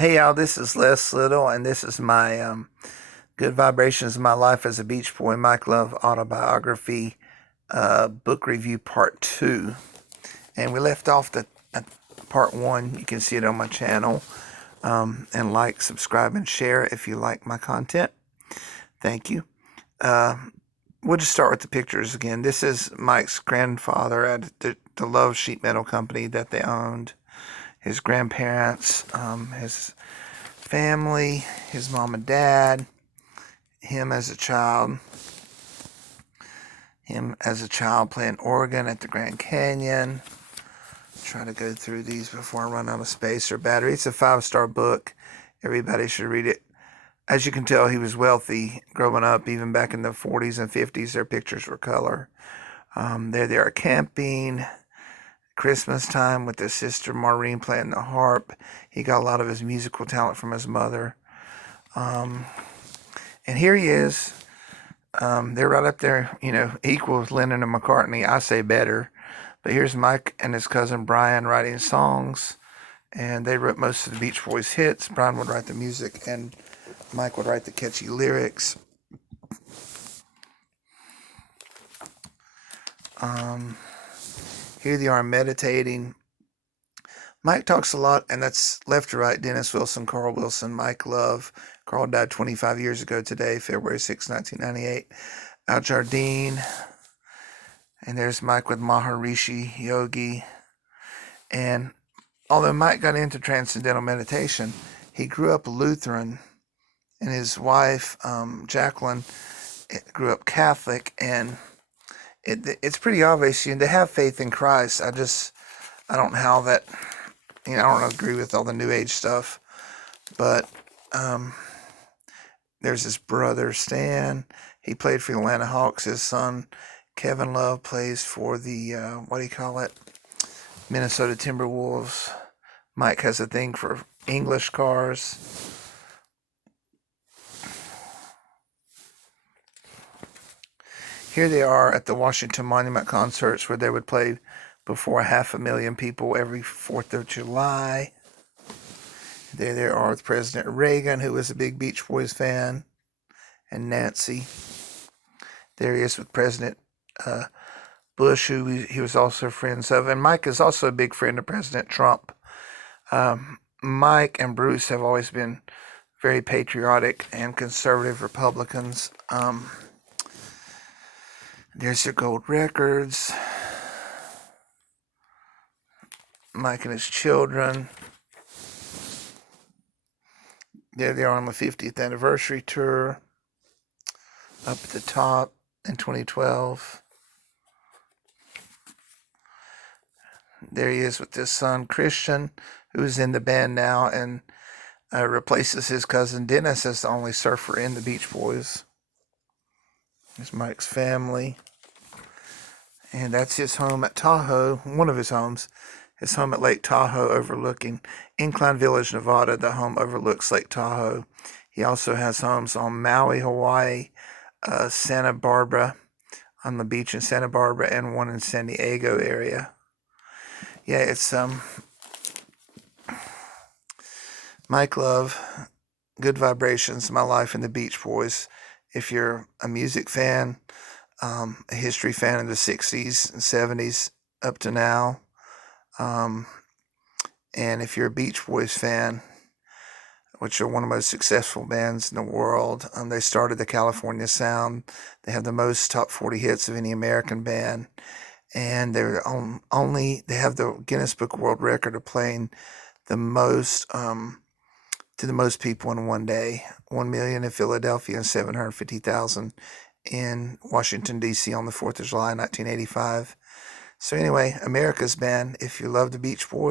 Hey y'all, this is Les Little, and this is my Good Vibrations of My Life as a Beach Boy, Mike Love autobiography book review part 2. And we left off at part 1. You can see it on my channel. And like, subscribe, and share if you like my content. Thank you. We'll just start with the pictures again. This is Mike's grandfather at the Love Sheet Metal Company that they owned. His grandparents, his family, his mom and dad, him as a child playing organ at the Grand Canyon. Try to go through these before I run out of space or battery. It's a 5-star book. Everybody should read it. As you can tell, he was wealthy growing up. Even back in the 40s and 50s, their pictures were color. There they are camping, Christmas time with his sister Maureen playing the harp. He got a lot of his musical talent from his mother. And here he is. They're right up there, equal with Lennon and McCartney. I say better. But here's Mike and his cousin Brian writing songs. And they wrote most of the Beach Boys hits. Brian would write the music, and Mike would write the catchy lyrics. Here they are meditating. Mike talks a lot, and that's left to right. Dennis Wilson, Carl Wilson, Mike Love. Carl died 25 years ago today, February 6, 1998. Al Jardine. And there's Mike with Maharishi Yogi. And although Mike got into transcendental meditation, he grew up Lutheran, and his wife, Jacqueline, grew up Catholic, and it's pretty obvious, they have faith in Christ. I don't know how that, I don't agree with all the New Age stuff, but there's his brother, Stan. He played for the Atlanta Hawks. His son, Kevin Love, plays for the, Minnesota Timberwolves. Mike has a thing for English cars. Here they are at the Washington Monument concerts, where they would play before 500,000 people every 4th of July. There they are with President Reagan, who was a big Beach Boys fan, and Nancy. There he is with President Bush, who he was also friends of. And Mike is also a big friend of President Trump. Mike and Bruce have always been very patriotic and conservative Republicans. There's their gold records. Mike and his children. There they are on the 50th anniversary tour. Up at the top in 2012. There he is with his son, Christian, who's in the band now and replaces his cousin Dennis as the only surfer in the Beach Boys. There's Mike's family. And that's his home at Tahoe, one of his homes. His home at Lake Tahoe overlooking Incline Village, Nevada. The home overlooks Lake Tahoe. He also has homes on Maui, Hawaii, Santa Barbara, on the beach in Santa Barbara, and one in San Diego area. Yeah, it's Mike Love, Good Vibrations, My Life in the Beach Boys. If you're a music fan, a history fan of the 60s and 70s up to now, and if you're a Beach Boys fan, which are one of the most successful bands in the world, they started the California Sound. They have the most top 40 hits of any American band, and they have the Guinness Book of World Record of playing the most to the most people in one day. 1 million in Philadelphia and 750,000 in Washington, D.C. on the 4th of July, 1985. So anyway, America's band. If you love the Beach Boys,